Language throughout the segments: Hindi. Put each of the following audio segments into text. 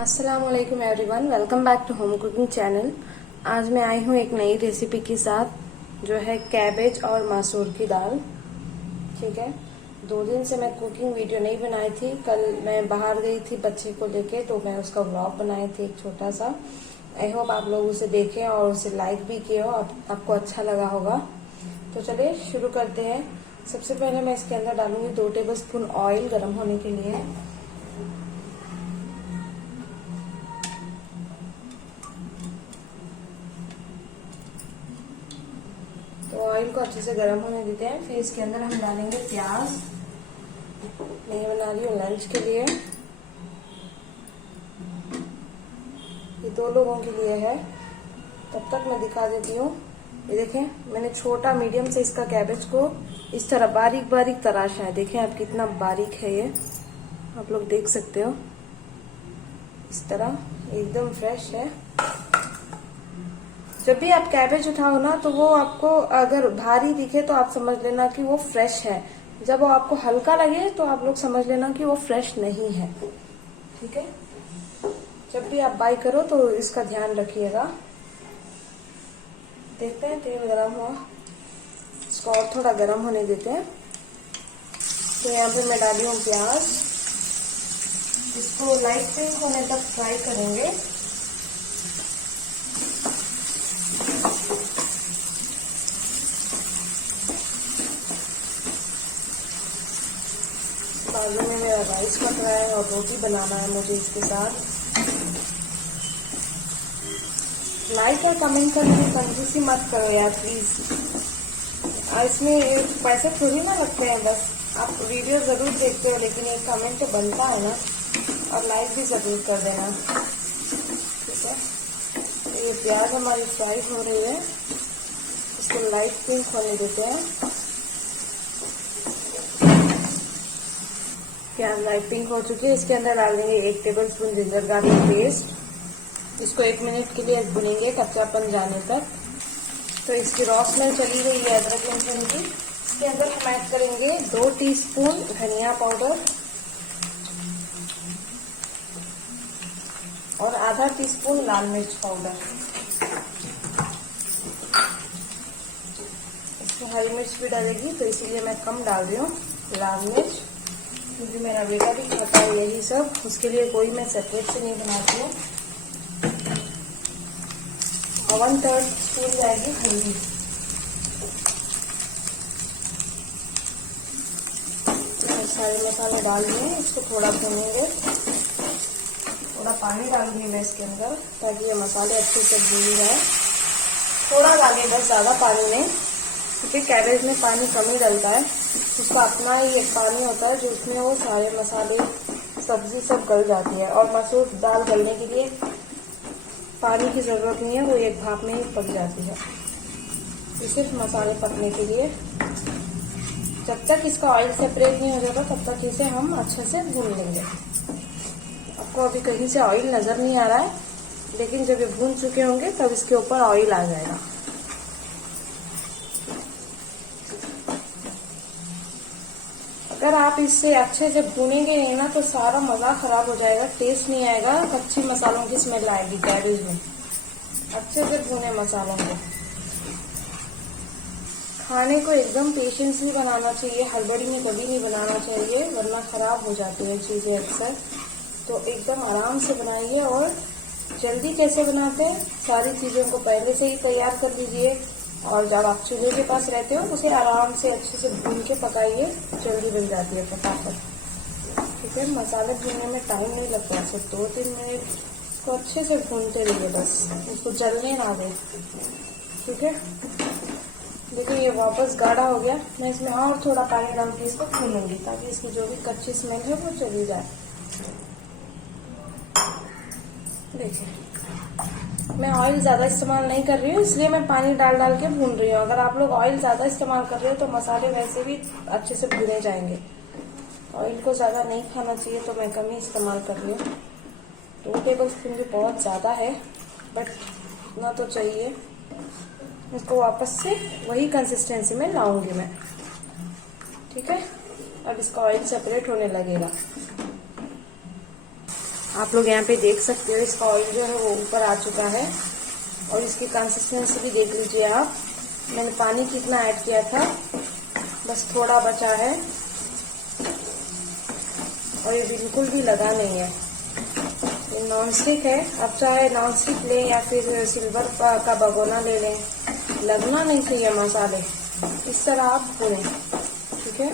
अस्सलाम वालेकुम everyone, welcome back to home cooking channel. आज मैं आई हूँ एक नई रेसिपी के साथ जो है कैबेज और मसूर की दाल। ठीक है, 2 दिन से मैं कुकिंग वीडियो नहीं बनाई थी। कल मैं बाहर गई थी बच्चे को लेके, तो मैं उसका व्लॉग बनाई थी एक छोटा सा। आई होप आप लोग उसे देखें और उसे लाइक भी किए हो, आपको अच्छा लगा होगा। तो चलिए शुरू करते हैं। सबसे पहले मैं इसके अंदर डालूंगी 2 टेबलस्पून ऑयल गर्म होने के लिए। तो ऑयल को अच्छे से गर्म होने देते हैं। फिर इसके अंदर हम डालेंगे प्याज। मैं बना रही हूँ लंच के लिए, ये 2 लोगों के लिए है। तब तक मैं दिखा देती हूँ। ये देखें, मैंने छोटा मीडियम से इसका कैबेज को इस तरह बारीक बारीक तराशा है। देखें आप कितना बारीक है ये, आप लोग देख सकते हो। इस तरह एकदम फ्रेश है। जब भी आप कैबेज उठाओ ना, तो वो आपको अगर भारी दिखे तो आप समझ लेना कि वो फ्रेश है। जब वो आपको हल्का लगे तो आप लोग समझ लेना कि वो फ्रेश नहीं है। ठीक है, जब भी आप बाई करो तो इसका ध्यान रखिएगा। देखते हैं तेल गरम हुआ, इसको और थोड़ा गरम होने देते हैं। तो यहाँ पे मैं डाली हूँ प्याज। इसको लाइट पिंक होने तक फ्राई करेंगे। बाजू में मेरा राइस पक रहा है और रोटी बनाना है मुझे इसके साथ। लाइक और कमेंट करने की कंजूसी मत करो यार प्लीज। इसमें पैसे थोड़ी ना लगते हैं, बस आप वीडियो जरूर देखते हो, लेकिन एक कमेंट तो बनता है ना, और लाइक भी जरूर कर देना। ठीक है, तो ये प्याज हमारी फ्राई हो रही है, इसको लाइट पिंक होने देते हैं। प्याज लाइट पिंक हो चुकी है। इसके अंदर डाल देंगे 1 टेबलस्पून जिंजर गार्लिक पेस्ट। इसको 1 मिनट के लिए भुनेंगे कच्चापन जाने तक। तो इसकी रॉ स्मेल चली गई है अदरक लहसुन की। इसके अंदर हम ऐड करेंगे 2 टीस्पून धनिया पाउडर और आधा टीस्पून लाल मिर्च पाउडर। इसमें हरी मिर्च भी डालेगी, तो इसीलिए मैं कम डाल रही हूँ लाल मिर्च, क्योंकि मेरा बेटा भी खाता है यही सब, उसके लिए कोई मैं सेपरेट से नहीं बनाती हूँ। और 1/3 स्पून जाएगी हल्दी। सारे मसाले डाल दिए, इसको थोड़ा भूनेंगे। थोड़ा पानी डालूंगी मैं इसके अंदर, ताकि ये मसाले अच्छे से भून जाए। थोड़ा डालिए, बस ज्यादा पानी नहीं, क्योंकि कैबेज में पानी कम ही डलता है। उसका अपना ही एक पानी होता है जो उसमें वो सारे मसाले सब्जी सब गल जाती है। और मसूर दाल गलने के लिए पानी की जरूरत नहीं है, वो एक भाप में ही पक जाती है। ये सिर्फ मसाले पकने के लिए। जब तक इसका ऑयल सेपरेट नहीं हो जाता तब तक इसे हम अच्छे से भून लेंगे। आपको अभी कहीं से ऑयल नजर नहीं आ रहा है, लेकिन जब ये भून चुके होंगे तब इसके ऊपर ऑयल आ जाएगा। अगर आप इससे अच्छे से भूनेंगे नहीं ना, तो सारा मजा खराब हो जाएगा, टेस्ट नहीं आएगा, कच्ची मसालों की स्मेल आएगी कैबेज में। अच्छे से भूने मसालों को। खाने को एकदम पेशेंसली बनाना चाहिए, हड़बड़ी में कभी नहीं बनाना चाहिए, वरना खराब हो जाती है चीजें अक्सर। तो एकदम आराम से बनाइए। और जल्दी कैसे बनाते हैं, सारी चीजों को पहले से ही तैयार कर लीजिए, और जब आप चूल्हे के पास रहते हो उसे आराम से अच्छे से भून के पकाइए, जल्दी बन जाती है फटाफट। ठीक है, मसाले भूनने में टाइम नहीं लगता, सिर्फ 2-3 मिनट को अच्छे से भूनते रहिए, बस उसको जलने ना दें। ठीक है, देखिए ये वापस गाढ़ा हो गया। मैं इसमें और थोड़ा पानी डाल के इसको भूनूंगी, ताकि इसकी जो भी कच्ची स्मेल है वो चली जाए। देखिए, मैं ऑयल ज्यादा इस्तेमाल नहीं कर रही हूँ, इसलिए मैं पानी डाल डाल के भून रही हूँ। अगर आप लोग ऑयल ज्यादा इस्तेमाल कर रहे हो तो मसाले वैसे भी अच्छे से भुने जाएंगे। ऑयल को ज्यादा नहीं खाना चाहिए, तो मैं कम ही इस्तेमाल कर रही हूँ। 2 टेबलस्पून भी बहुत ज्यादा है, बट इतना तो चाहिए। इसको वापस से वही कंसिस्टेंसी में लाऊंगी मैं। ठीक है, अब इसका ऑयल सेपरेट होने लगेगा। आप लोग यहाँ पे देख सकते हो इसका ऑयल जो है वो ऊपर आ चुका है। और इसकी कंसिस्टेंसी भी देख लीजिए आप। मैंने पानी कितना ऐड किया था, बस थोड़ा बचा है और ये बिल्कुल भी लगा नहीं है। ये नॉन स्टिक है, आप चाहे नॉन स्टिक लें या फिर सिल्वर का भगोना ले लें, लगना नहीं चाहिए मसाले। इस तरह आप भूनें, ठीक है।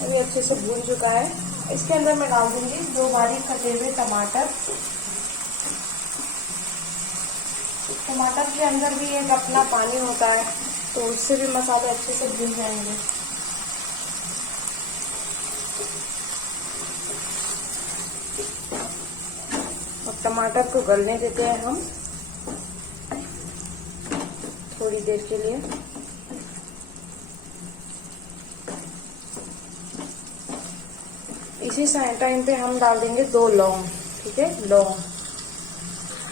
अभी अच्छे से भून चुका है। इसके अंदर मैं डाल दूंगी 2 बारीक कटे हुए टमाटर। टमाटर के अंदर भी एक अपना पानी होता है, तो उससे भी मसाले अच्छे से भून जाएंगे। अब टमाटर को गलने देते हैं हम थोड़ी देर के लिए। इसी टाइम पे हम डाल देंगे 2 लौंग, ठीक है। लौंग,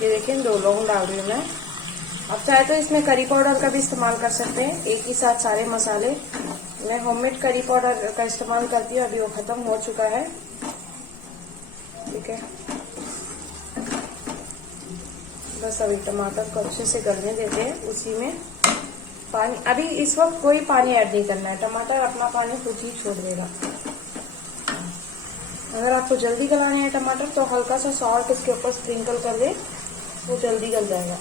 ये देखिए 2 लौंग डाल रही हूँ मैं। आप चाहे तो इसमें करी पाउडर का भी इस्तेमाल कर सकते हैं, एक ही साथ सारे मसाले। मैं होममेड करी पाउडर का इस्तेमाल करती हूँ, अभी वो खत्म हो चुका है, ठीक है। बस अभी टमाटर को अच्छे से गलने देते हैं। उसी में पानी, अभी इस वक्त कोई पानी ऐड नहीं करना है, टमाटर अपना पानी खुद ही छोड़ देगा। अगर आपको जल्दी गलाने हैं टमाटर तो हल्का सा सॉल्ट इसके ऊपर स्प्रिंकल कर दे, वो जल्दी गल जाएगा।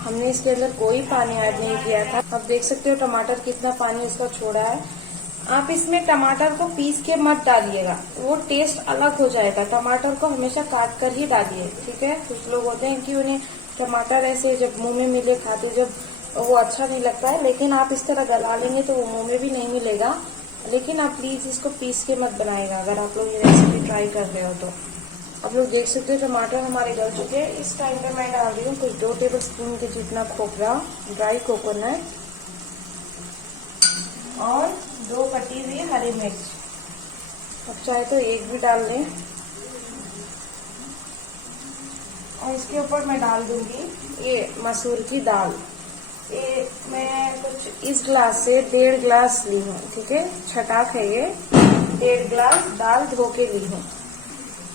हमने इसके अंदर कोई पानी ऐड नहीं किया था। आप देख सकते हो टमाटर कितना पानी इसका छोड़ा है। आप इसमें टमाटर को पीस के मत डालिएगा, वो टेस्ट अलग हो जाएगा। टमाटर को हमेशा काट कर ही डालिए, ठीक है। कुछ लोग होते हैं कि उन्हें टमाटर ऐसे जब मुंह में मिले खाते जब, वो अच्छा नहीं लगता है, लेकिन आप इस तरह गला लेंगे तो वो मुंह में भी नहीं मिलेगा। लेकिन आप प्लीज इसको पीस के मत बनाएगा अगर आप लोग ये रेसिपी ट्राई कर रहे हो तो। आप लोग देख सकते हो टमाटर हमारे गल चुके हैं। इस टाइम पे मैं डाल रही हूँ कुछ 2 टेबलस्पून के जितना खोपरा, ड्राई कोकोनट, और 2 कटी हुई हरी मिर्च। अब चाहे तो 1 भी डाल लें। और इसके ऊपर मैं डाल दूंगी ये मसूर की दाल। ये मैं कुछ इस ग्लास से 1.5 ग्लास ली हूँ, ठीक है। छटाक है ये। 1.5 ग्लास दाल धो के ली हूँ।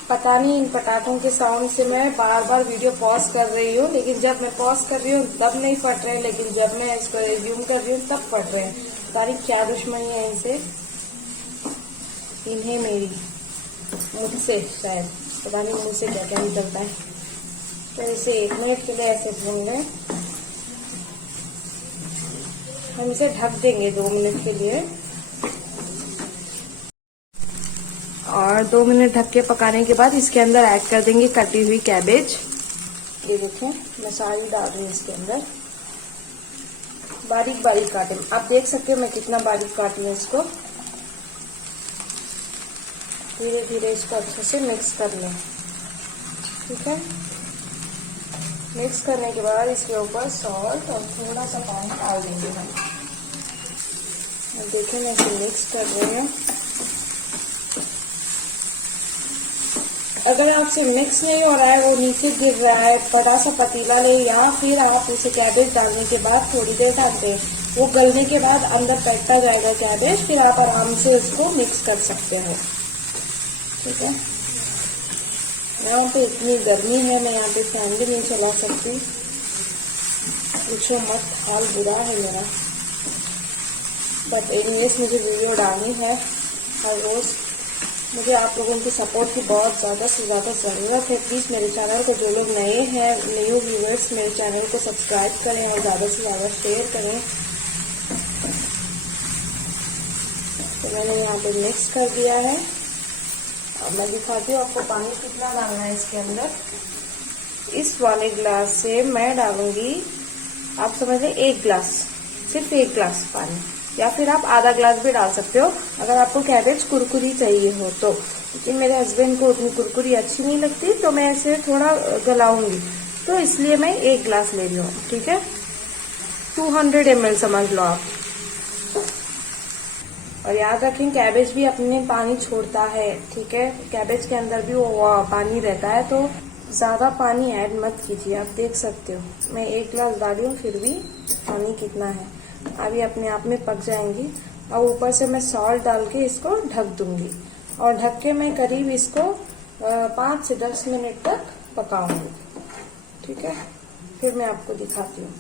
पता नहीं इन पटाखों के साउंड से मैं बार बार वीडियो पॉज कर रही हूँ, लेकिन जब मैं पॉज कर रही हूँ तब नहीं फट रहे, लेकिन जब मैं इसको रिज्यूम कर रही हूँ तब फट रहे हैं। पता नहीं क्या दुश्मनी है इनसे, इन्हें मेरी, मुझसे शायद, पता नहीं मुझसे क्या क्या निकलता है। तो इसे 1 मिनट के लिए ऐसे भून लें। हम इसे ढक देंगे 2 मिनट के लिए, और 2 मिनट ढक के पकाने के बाद इसके अंदर ऐड कर देंगे कटी हुई कैबेज। ये देखें मैं सारी डाल रही हूँ इसके अंदर, बारीक बारीक काटे। आप देख सकते हो मैं कितना बारीक काटी हूँ इसको। धीरे धीरे इसको अच्छे से मिक्स कर लें, ठीक है। मिक्स करने के बाद इसके ऊपर सॉल्ट और थोड़ा सा पानी डाल देंगे हम। देखिए मैं इसे मिक्स कर रही हूँ। अगर आपसे मिक्स नहीं हो रहा है, वो नीचे गिर रहा है, बड़ा सा पतीला ले, या फिर आप उसे कैबेज डालने के बाद थोड़ी देर डालते हैं, वो गलने के बाद अंदर बैठता जाएगा कैबेज, फिर आप आराम से उसको मिक्स कर सकते हो, ठीक है। यहाँ पे इतनी गर्मी है, मैं यहाँ पे फैन भी नहीं चला सकती, पूछो मत, हाल बुरा है मेरा। बट एनीवेज मुझे वीडियो डालनी है हर रोज। मुझे आप लोगों की सपोर्ट की बहुत ज़्यादा से ज़्यादा ज़रूरत है। प्लीज़ मेरे चैनल को, जो लोग नए हैं, न्यू व्यूअर्स, मेरे चैनल को सब्सक्राइब करें और ज़्यादा से ज़्यादा शेयर करें। तो मैंने यहाँ पे मिक्स कर दिया है। अब मैं दिखाती हूँ आपको पानी कितना डालना है इसके अंदर। इस वाले ग्लास से मैं डालूंगी, आप समझ लें 1 ग्लास, सिर्फ 1 ग्लास पानी, या फिर आप आधा ग्लास भी डाल सकते हो अगर आपको कैबेज कुरकुरी चाहिए हो तो। लेकिन मेरे हस्बैंड को उतनी कुरकुरी अच्छी नहीं लगती, तो मैं इसे थोड़ा गलाऊंगी, तो इसलिए मैं 1 ग्लास ले रही हूँ, ठीक है। 200 ml समझ लो आप। और याद रखें कैबेज भी अपने पानी छोड़ता है, ठीक है। कैबेज के अंदर भी वो पानी रहता है, तो ज्यादा पानी ऐड मत कीजिए। आप देख सकते हो मैं 1 ग्लास डाली हूँ, फिर भी पानी कितना है। अभी अपने आप में पक जाएंगी। और ऊपर से मैं सॉल्ट डाल के इसको ढक दूंगी और ढक के मैं करीब इसको 5 से 10 मिनट तक पकाऊंगी। ठीक है, फिर मैं आपको दिखाती हूँ।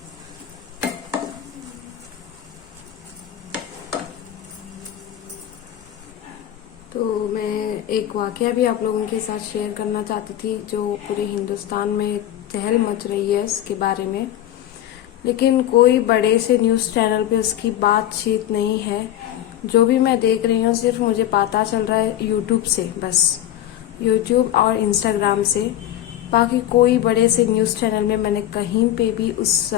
तो मैं एक वाकया भी आप लोगों के साथ शेयर करना चाहती थी जो पूरे हिंदुस्तान में चहल मच रही है इसके बारे में, लेकिन कोई बड़े से न्यूज़ चैनल पे उसकी बातचीत नहीं है। जो भी मैं देख रही हूँ सिर्फ मुझे पता चल रहा है यूट्यूब से, बस यूट्यूब और इंस्टाग्राम से। बाकी कोई बड़े से न्यूज़ चैनल में मैंने कहीं पे भी उस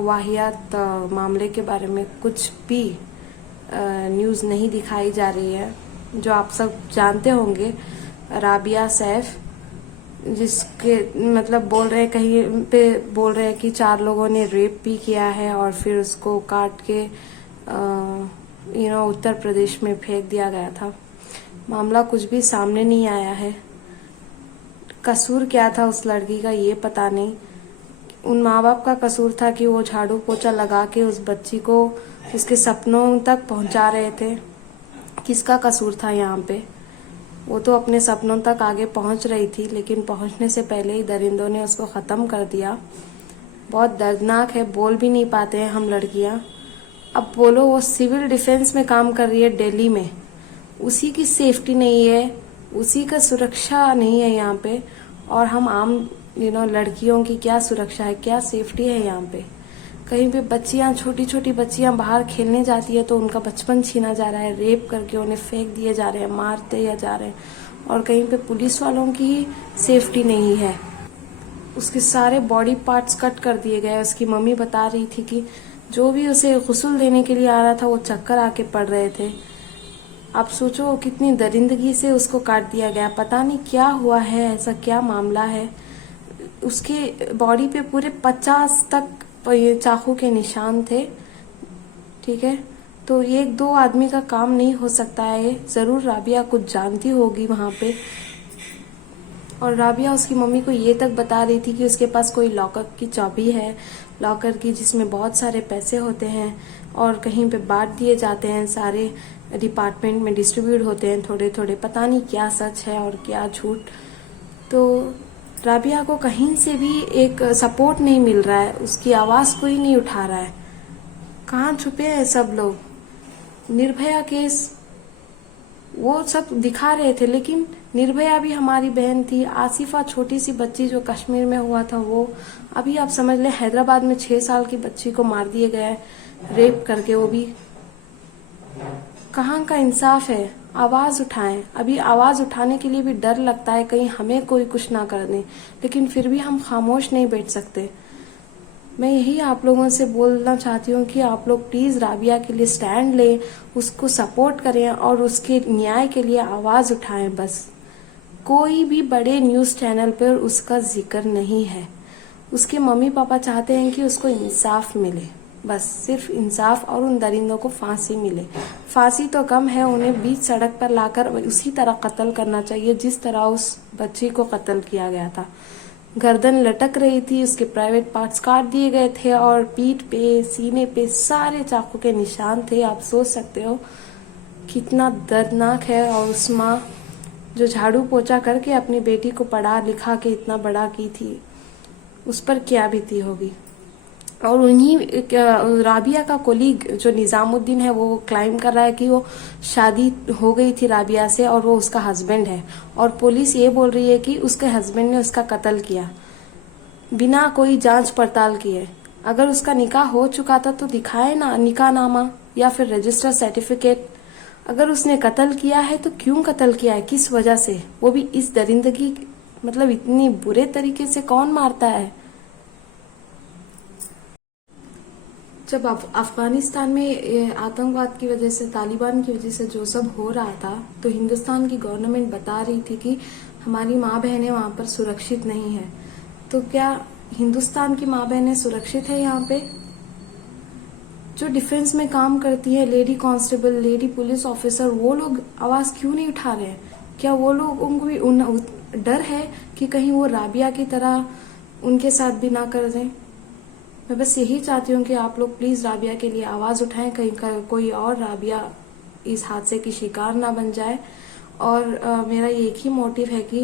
वाहियात मामले के बारे में कुछ भी न्यूज़ नहीं दिखाई जा रही है। जो आप सब जानते होंगे, राबिया सैफ, जिसके मतलब बोल रहे हैं, कहीं पे बोल रहे हैं कि 4 लोगों ने रेप भी किया है और फिर उसको काट के उत्तर प्रदेश में फेंक दिया गया था। मामला कुछ भी सामने नहीं आया है। कसूर क्या था उस लड़की का ये पता नहीं। उन माँ बाप का कसूर था कि वो झाड़ू पोछा लगा के उस बच्ची को उसके सपनों तक पहुंचा रहे थे। किसका कसूर था यहाँ पे? वो तो अपने सपनों तक आगे पहुंच रही थी, लेकिन पहुंचने से पहले ही दरिंदों ने उसको ख़त्म कर दिया। बहुत दर्दनाक है, बोल भी नहीं पाते हैं हम लड़कियां। अब बोलो, वो सिविल डिफेंस में काम कर रही है दिल्ली में, उसी की सेफ्टी नहीं है, उसी का सुरक्षा नहीं है यहाँ पे, और हम आम लड़कियों की क्या सुरक्षा है, क्या सेफ्टी है यहाँ पे? कहीं पे बच्चियां, छोटी छोटी बच्चियां बाहर खेलने जाती है तो उनका बचपन छीना जा रहा है, रेप करके उन्हें फेंक दिए जा रहे हैं, मारते या जा रहे हैं। और कहीं पे पुलिस वालों की सेफ्टी नहीं है, उसके सारे बॉडी पार्ट्स कट कर दिए गए। उसकी मम्मी बता रही थी कि जो भी उसे गुस्ल देने के लिए आ रहा था वो चक्कर आके पड़ रहे थे। आप सोचो कितनी दरिंदगी से उसको काट दिया गया। पता नहीं क्या हुआ है, ऐसा क्या मामला है। उसके बॉडी पे पूरे 50 तक चाकू के निशान थे। ठीक है, तो 1-2 आदमी का काम नहीं हो सकता है। जरूर राबिया कुछ जानती होगी वहां पे। और राबिया उसकी मम्मी को ये तक बता रही थी कि उसके पास कोई लॉकर की चाबी है, लॉकर की, जिसमें बहुत सारे पैसे होते हैं और कहीं पे बांट दिए जाते हैं, सारे डिपार्टमेंट में डिस्ट्रीब्यूट होते हैं थोड़े थोड़े। पता नहीं क्या सच है और क्या झूठ। तो राबिया को कहीं से भी एक सपोर्ट नहीं मिल रहा है, उसकी आवाज कोई नहीं उठा रहा है। कहाँ छुपे हैं सब लोग? निर्भया केस वो सब दिखा रहे थे, लेकिन निर्भया भी हमारी बहन थी। आसिफा, छोटी सी बच्ची जो कश्मीर में हुआ था, वो अभी आप समझ लें हैदराबाद में 6 साल की बच्ची को मार दिए गया है रेप करके। वो भी कहाँ का इंसाफ है? आवाज उठाएं। अभी आवाज उठाने के लिए भी डर लगता है, कहीं हमें कोई कुछ ना कर दे, लेकिन फिर भी हम खामोश नहीं बैठ सकते। मैं यही आप लोगों से बोलना चाहती हूँ कि आप लोग प्लीज राबिया के लिए स्टैंड लें, उसको सपोर्ट करें और उसके न्याय के लिए आवाज उठाएं। बस कोई भी बड़े न्यूज चैनल पर उसका जिक्र नहीं है। उसके मम्मी पापा चाहते हैं कि उसको इंसाफ मिले, बस सिर्फ इंसाफ, और उन दरिंदों को फांसी मिले। फांसी तो कम है, उन्हें बीच सड़क पर लाकर उसी तरह कत्ल करना चाहिए जिस तरह उस बच्ची को कत्ल किया गया था। गर्दन लटक रही थी, उसके प्राइवेट पार्ट्स काट दिए गए थे और पीठ पे, सीने पे सारे चाकू के निशान थे। आप सोच सकते हो कितना दर्दनाक है। और उस माँ जो झाड़ू पोछा करके अपनी बेटी को पढ़ा लिखा के इतना बड़ा की थी, उस पर क्या बीती होगी। और उन्हीं राबिया का कोलीग जो निजामुद्दीन है, वो क्लाइम कर रहा है कि वो शादी हो गई थी राबिया से और वो उसका हस्बैंड है, और पुलिस ये बोल रही है कि उसके हस्बैंड ने उसका कत्ल किया बिना कोई जांच पड़ताल किए। अगर उसका निकाह हो चुका था तो दिखाए ना निकाहनामा या फिर रजिस्टर सर्टिफिकेट। अगर उसने कत्ल किया है तो क्यों कत्ल किया है, किस वजह से, वो भी इस दरिंदगी, मतलब इतनी बुरे तरीके से कौन मारता है। जब अफगानिस्तान में आतंकवाद की वजह से, तालिबान की वजह से जो सब हो रहा था, तो हिंदुस्तान की गवर्नमेंट बता रही थी कि हमारी माँ बहनें वहां पर सुरक्षित नहीं है। तो क्या हिंदुस्तान की माँ बहनें सुरक्षित है यहाँ पे? जो डिफेंस में काम करती है, lady constable, lady police officer, वो लोग आवाज क्यों नहीं उठा रहे हैं? क्या वो लोग, उनको भी डर है कि कहीं वो राबिया की तरह उनके साथ भी ना कर दें? मैं बस यही चाहती हूँ कि आप लोग प्लीज़ राबिया के लिए आवाज़ उठाएं, कहीं कोई और राबिया इस हादसे की शिकार ना बन जाए। और मेरा एक ही मोटिव है कि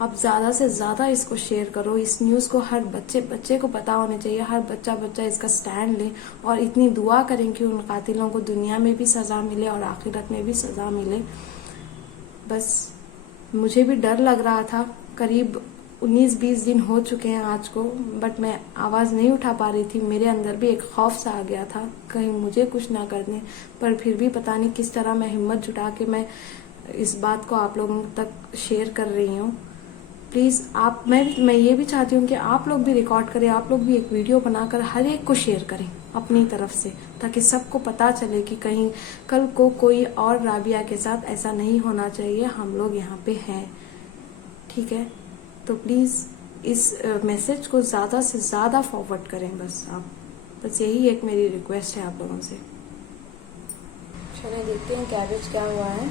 आप ज़्यादा से ज़्यादा इसको शेयर करो। इस न्यूज़ को हर बच्चे को पता होना चाहिए, हर बच्चा इसका स्टैंड ले और इतनी दुआ करें कि उन कातिलों को दुनिया में भी सज़ा मिले और आखिरत में भी सज़ा मिले। बस मुझे भी डर लग रहा था, करीब 19-20 दिन हो चुके हैं आज को, बट मैं आवाज़ नहीं उठा पा रही थी। मेरे अंदर भी एक खौफ सा आ गया था कहीं मुझे कुछ ना कर दें, पर फिर भी पता नहीं किस तरह मैं हिम्मत जुटा के मैं इस बात को आप लोगों तक शेयर कर रही हूँ। प्लीज़ आप, मैं ये भी चाहती हूँ कि आप लोग भी रिकॉर्ड करें, आप लोग भी एक वीडियो बनाकर हर एक को शेयर करें अपनी तरफ से, ताकि सबको पता चले कि कहीं कल को कोई और राबिया के साथ ऐसा नहीं होना चाहिए। हम लोग यहाँ पे हैं, ठीक है? तो प्लीज़ इस मैसेज को ज़्यादा से ज़्यादा फॉरवर्ड करें बस आप। बस यही एक मेरी रिक्वेस्ट है आप लोगों से। चलिए देखते हैं कैबेज क्या हुआ है।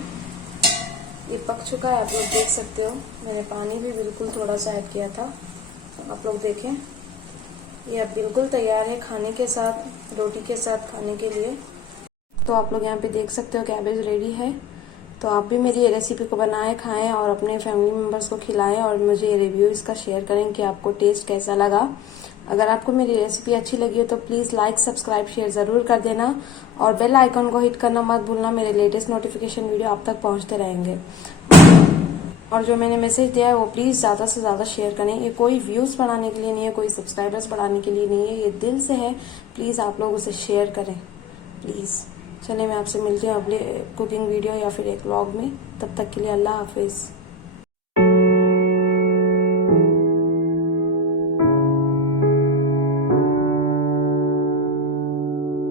ये पक चुका है, आप लोग देख सकते हो। मैंने पानी भी बिल्कुल थोड़ा सा ऐड किया था, आप लोग देखें। ये अब बिल्कुल तैयार है खाने के साथ, रोटी के साथ खाने के लिए। तो आप लोग यहाँ पे देख सकते हो कैबेज रेडी है। तो आप भी मेरी ये रेसिपी को बनाएं, खाएं और अपने फैमिली मेम्बर्स को खिलाएं और मुझे रिव्यू इसका शेयर करें कि आपको टेस्ट कैसा लगा। अगर आपको मेरी रेसिपी अच्छी लगी हो तो प्लीज़ लाइक, सब्सक्राइब, शेयर ज़रूर कर देना और बेल आइकन को हिट करना मत भूलना। मेरे लेटेस्ट नोटिफिकेशन वीडियो आप तक पहुंचते रहेंगे। और जो मैंने मैसेज दिया है वो प्लीज़ ज़्यादा से ज़्यादा शेयर करें। ये कोई व्यूज़ बढ़ाने के लिए नहीं है, कोई सब्सक्राइबर्स बढ़ाने के लिए नहीं है, ये दिल से है। प्लीज़ आप लोग उसे शेयर करें प्लीज़। चलिए मैं आपसे मिलती हूँ अगले कुकिंग वीडियो या फिर एक व्लॉग में। तब तक के लिए अल्लाह हाफिज़।